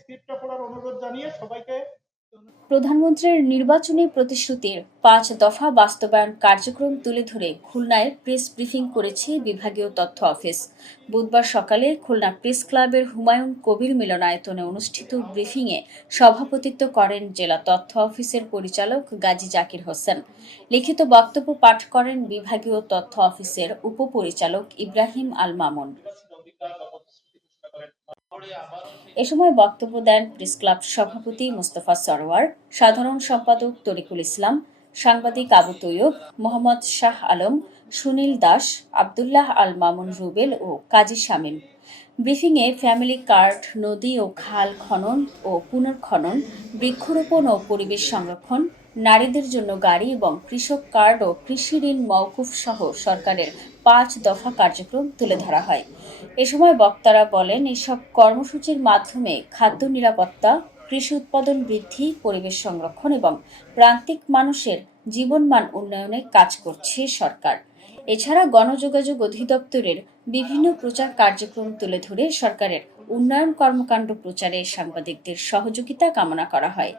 স্ক্রিপ্টটা পড়ার অনুরোধ জানিয়ে সবাইকে। প্রধানমন্ত্রীর নির্বাচনী প্রতিশ্রুতির ৫ দফা বাস্তবায়ন কার্যক্রম তুলে ধরে খুলনায় প্রেস ব্রিফিং করেছে বিভাগীয় তথ্য অফিস। বুধবার সকালে খুলনা প্রেস ক্লাবের হুমায়ুন কবির মিলনায়তনে অনুষ্ঠিত ব্রিফিংয়ে সভাপতিত্ব করেন জেলা তথ্য অফিসের পরিচালক গাজী জাকির হোসেন। লিখিত বক্তব্য পাঠ করেন বিভাগীয় তথ্য অফিসের উপপরিচালক ইব্রাহিম আল মামুন। এ সময় বক্তব্য দেন প্রেস ক্লাব সভাপতি মোস্তফা সরোয়ার, সাধারণ সম্পাদক তরিকুল ইসলাম, সাংবাদিক আবু তৈয়ব, মোহাম্মদ শাহ আলম, সুনীল দাস, আবদুল্লাহ আল মামুন রুবেল ও কাজী শামীম। ব্রিফিংয়ে ফ্যামিলি কার্ড, নদী ও খাল খনন ও পুনর্খনন, বৃক্ষরোপণ ও পরিবেশ সংরক্ষণ, নারীদের জন্য গাড়ি এবং কৃষক কার্ড ও কৃষি ঋণ মওকুফ সহ সরকারের ৫ দফা কার্যক্রম তুলে ধরা হয়। এ সময় বক্তারা বলেন, এসব কর্মসূচির মাধ্যমে খাদ্য নিরাপত্তা, কৃষি উৎপাদন বৃদ্ধি, পরিবেশ সংরক্ষণ এবং প্রান্তিক মানুষের জীবনমান উন্নয়নে কাজ করছে সরকার। এছাড়া গণযোগাযোগ অধিদপ্তরের বিভিন্ন প্রচার কার্যক্রম তুলে ধরে সরকারের উন্নয়ন কর্মকাণ্ড প্রচারে সাংবাদিকদের সহযোগিতা কামনা করা হয়।